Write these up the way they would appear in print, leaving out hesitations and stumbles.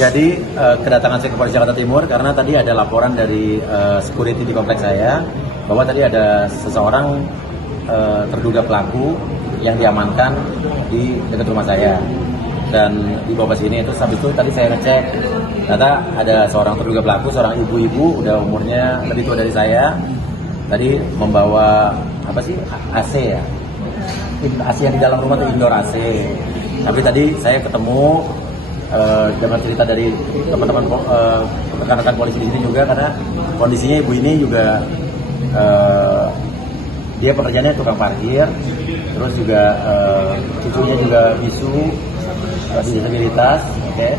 Jadi kedatangan saya ke Polres Jakarta Timur karena tadi ada laporan dari security di kompleks saya bahwa tadi ada seseorang terduga pelaku yang diamankan di dekat rumah saya dan dibawa ke sini. Terus habis itu tadi saya ngecek, ternyata ada seorang terduga pelaku, seorang ibu-ibu udah umurnya lebih tua dari saya. Tadi membawa apa sih, AC ya, AC yang di dalam rumah itu indoor AC. Tapi tadi saya ketemu dengan cerita dari teman-teman rekan-rekan polisi di sini juga, karena kondisinya ibu ini juga dia pekerjaannya tukang parkir, terus juga cucunya juga bisu, disabilitas, oke.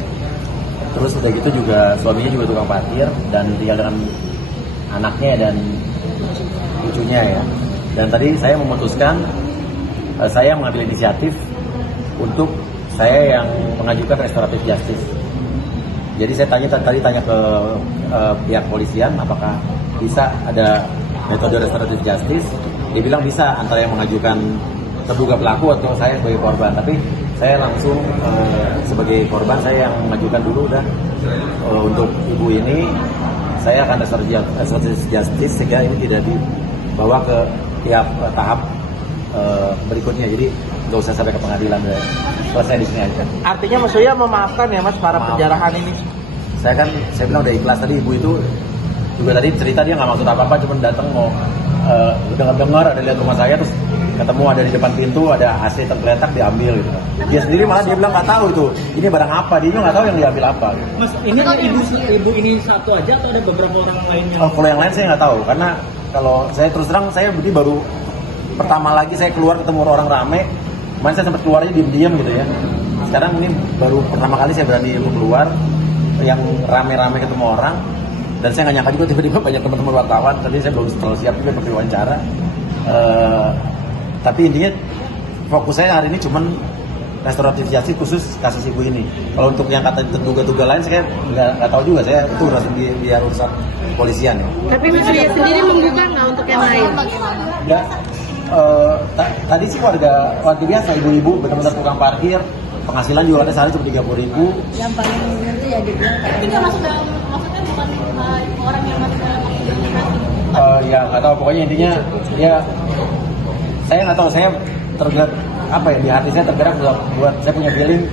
Terus udah gitu juga suaminya juga tukang parkir dan tinggal dengan anaknya dan cucunya ya. Dan tadi saya memutuskan, saya mengambil inisiatif untuk saya yang mengajukan restoratif justice. Jadi saya tanya ke pihak polisian apakah bisa ada metode restoratif justice. Dia bilang bisa, antara yang mengajukan terduga pelaku atau saya sebagai korban. Tapi saya langsung sebagai korban, saya yang mengajukan dulu udah untuk ibu ini. Saya akan restoratif justice sehingga ini tidak dibawa ke tiap tahap berikutnya. Jadi nggak usah sampai ke pengadilan, selesai di sini aja. Artinya Mas Surya memaafkan ya Mas para penjarahan ini? Saya bilang udah ikhlas. Tadi ibu itu juga tadi cerita dia nggak maksud apa-apa, cuma datang mau dengar ada lihat rumah saya, terus ketemu ada di depan pintu ada AC tergeletak, diambil gitu. Dia sendiri malah dia bilang nggak tahu itu ini barang apa, dia juga nggak tahu yang diambil apa gitu. Mas, ini ibu ini satu aja atau ada beberapa orang lainnya? Kalau yang lain saya nggak tahu, karena kalau saya terus terang saya ini baru pertama lagi saya keluar ketemu orang rame. Kemarin saya sempat keluarnya diam-diam gitu ya. Sekarang ini baru pertama kali saya berani untuk keluar yang rame-rame ketemu orang. Dan saya nggak nyangka juga tiba-tiba banyak teman-teman wartawan. Tadi saya belum terlalu siap juga pakai wawancara. Tapi intinya fokus saya hari ini cuman restoratif justice khusus kasus ibu ini. Kalau untuk yang kata terduga-duga lain saya nggak tahu juga. Saya itu biar urusan polisian ya. Tapi Mas Surya sendiri membuka nggak untuk yang lain? Ya, tadi sih warga biasa, ibu-ibu benar-benar tukang parkir, penghasilan juga ada sehari cuma 30.000. Yang paling ngerti ya dibilang kayak Tapi nggak masuk dalam, maksudnya bukan orang yang masuk dalam organisasi. Ya nggak tahu, pokoknya intinya ya saya nggak tahu, saya tergerak apa ya, di hati saya tergerak buat saya punya feeling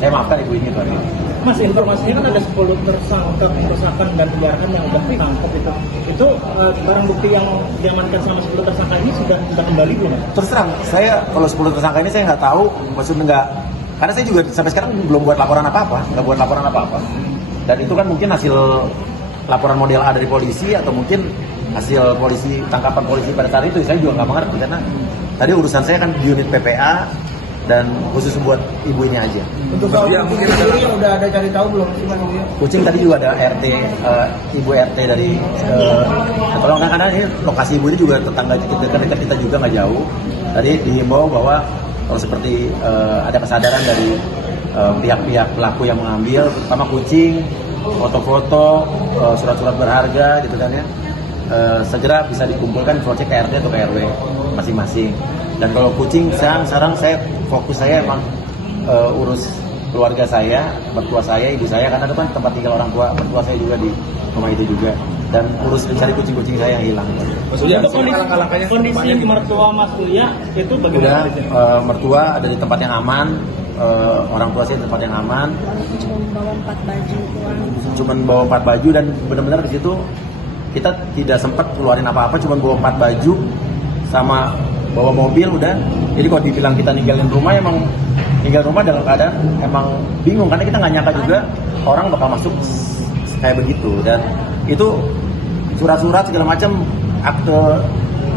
saya maafkan ibu ini tuh. Mas, informasinya kan ada 10 tersangka perusakan dan penjarahan yang udah ditangkap itu. Itu barang bukti yang diamankan selama 10 tersangka ini sudah kembali belum? Terus terang, saya kalau 10 tersangka ini saya nggak tahu, maksudnya nggak, karena saya juga sampai sekarang belum buat laporan apa-apa, nggak buat laporan apa-apa. Dan itu kan mungkin hasil laporan model A dari polisi atau mungkin hasil tangkapan polisi pada saat itu. Saya juga nggak mengerti karena tadi urusan saya kan di unit PPA dan khusus buat ibu ini aja. Untuk soal mungkin sendiri yang udah ada cari tahu belum sih Mas Surya? Kucing tadi juga ada RT, ibu RT dari tolong, karena ini lokasi ibu ini juga tetangga dekat kita juga nggak jauh. Tadi dihimbau bahwa kalau seperti ada kesadaran dari pihak-pihak pelaku yang mengambil, terutama kucing, foto-foto, surat-surat berharga gitu kan ya, segera bisa dikumpulkan project ke RT atau ke RW masing-masing. Dan kalau kucing sekarang saya fokus saya emang urus keluarga saya, mertua saya, ibu saya, karena itu kan tempat tinggal orang tua mertua saya juga di rumah itu juga, dan urus mencari kucing-kucing saya yang hilang. Maksudnya kondisi mertua Mas Surya itu bagaimana? Udah, mertua ada di tempat yang aman, orang tua saya di tempat yang aman. Cuman bawa 4 baju dan benar-benar di situ kita tidak sempat keluarin apa-apa, cuman bawa 4 baju sama bawa mobil udah. Jadi kalau dibilang kita ninggalin rumah, emang tinggal rumah dalam keadaan emang bingung, karena kita nggak nyangka juga orang bakal masuk kayak begitu. Dan itu surat-surat segala macam, akte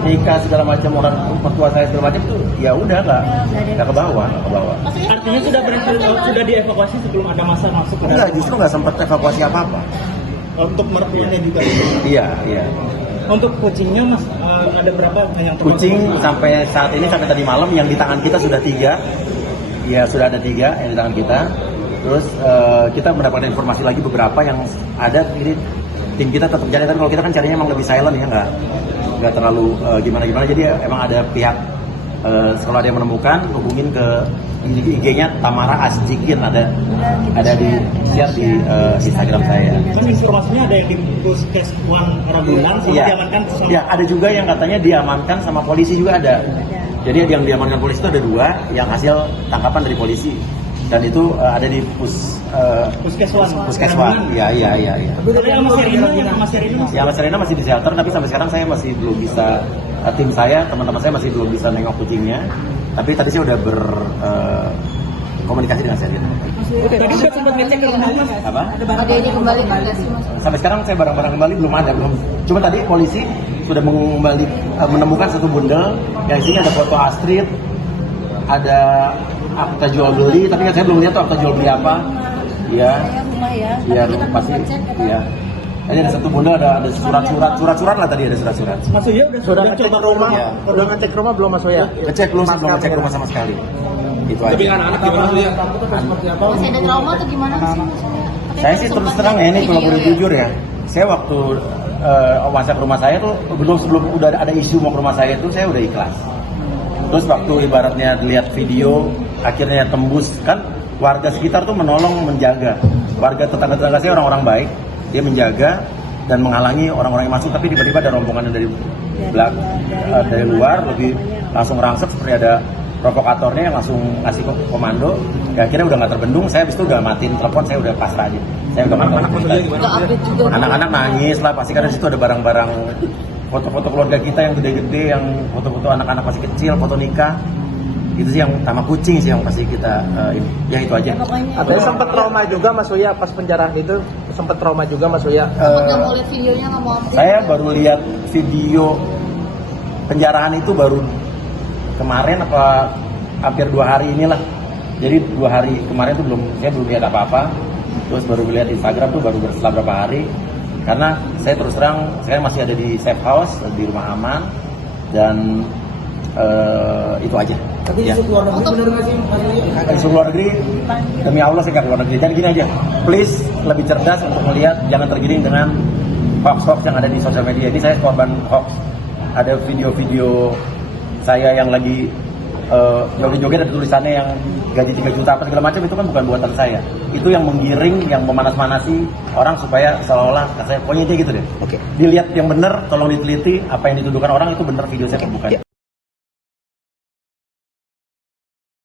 nikah segala macam, orang mertua saya segala macam itu ya udah nggak ke bawah. Artinya sudah dievakuasi sebelum ada masa masuk ke dalam? Enggak, justru nggak sempat evakuasi apa-apa. Untuk mertuanya juga? Iya. Untuk kucingnya Mas, ada berapa yang kucing sampai saat ini, sampai tadi malam yang di tangan kita sudah 3. Ya sudah ada 3 yang di tangan kita. Terus kita mendapatkan informasi lagi beberapa yang ada. Ini tim kita tetap cari, tapi kalau kita kan carinya emang lebih silent ya, nggak terlalu gimana-gimana. Jadi emang ada pihak Kalau ada yang menemukan, hubungin ke IG-nya Tamara Asjikin, ada di share di Instagram saya. Kan informasinya ada yang di Puskeswan Ragunan sama Iya. diamankan sama Ya, ada juga yang katanya diamankan sama polisi juga ada. Jadi yang diamankan polisi itu ada 2, yang hasil tangkapan dari polisi. Dan itu ada di Puskeswan. Puskeswan. Iya. Tapi sama Serina, yang sama Serina Ya, Mas Serena masih di shelter, tapi sampai sekarang saya masih belum bisa, tim saya, teman-teman saya masih belum bisa nengok kucingnya. Tapi tadi saya udah berkomunikasi dengan Serena. Tadi udah sempat ngecek ke rumahnya. Apa? Ada ini kembali nggak sih mas? Sampai sekarang saya barang-barang kembali belum. Cuma tadi polisi sudah menemukan satu bundel yang isinya ada foto Astrid, ada akta jual beli, tapi kan saya belum lihat tuh akta jual beli apa. Iya. Saya rumah ya. Iya, Tapi kita pasti. belum cek, kata. Iya. Tadi ada satu bundel, ada surat-surat lah tadi, ada surat-surat. Maksudnya udah ngecek coba rumah, Iya. udah ngecek rumah belum Mas Soya? Ngecek belum rumah sama sekali. Itu aja. Anak-anak gimana tuh ya? Takut atau seperti apa? Masih ada trauma atau gimana sih? Saya sih terus terang ya, ini kalau boleh jujur ya, saya waktu masa ke rumah saya tuh sebelum udah ada isu mau ke rumah saya itu saya udah ikhlas. Terus waktu ibaratnya dilihat video akhirnya tembus, kan warga sekitar tuh menolong, menjaga. Warga tetangga-tetangga saya orang-orang baik, dia menjaga dan menghalangi orang-orang yang masuk, tapi tiba-tiba ada rombongan dari luar lebih langsung rangsek, seperti ada provokatornya yang langsung ngasih komando. Ya, akhirnya udah nggak terbendung, saya habis itu udah matiin telepon, saya udah pasrah aja. Saya udah Nggak update juga. Anak-anak nangis lah pasti, karena di situ ada barang-barang, foto-foto keluarga kita yang gede-gede, yang foto-foto anak-anak masih kecil, foto nikah. Itu sih yang sama kucing sih yang pasti kita ini. Ya itu aja. Ada sempat trauma juga Mas Soya pas penjarahan itu, sempat trauma juga Mas Soya. Nggak mau lihat videonya, nggak mau update. Saya baru lihat video penjarahan itu baru kemarin apa hampir 2 hari inilah. Jadi 2 hari kemarin tuh saya belum lihat apa-apa. Terus baru lihat Instagram tuh baru setelah berapa hari. Karena saya terus terang saya masih ada di safe house, di rumah aman, dan itu aja. Tapi Ya. isu keluar negeri bener nggak sih Mas Soya? Isu luar negeri, demi Allah saya nggak keluar negeri. Dan gini aja, please lebih cerdas untuk melihat, jangan tergiring dengan hoax-hoax yang ada di sosial media. Ini saya korban hoax. Ada video-video saya yang lagi joget-joget, ada tulisannya yang gaji 3 juta apa segala macam, itu kan bukan buatan saya. Itu yang menggiring, yang memanas-manasi orang supaya seolah-olah saya, pokoknya dia gitu deh. Oke. Dilihat yang benar, tolong diteliti apa yang dituduhkan orang itu benar, video saya bukan.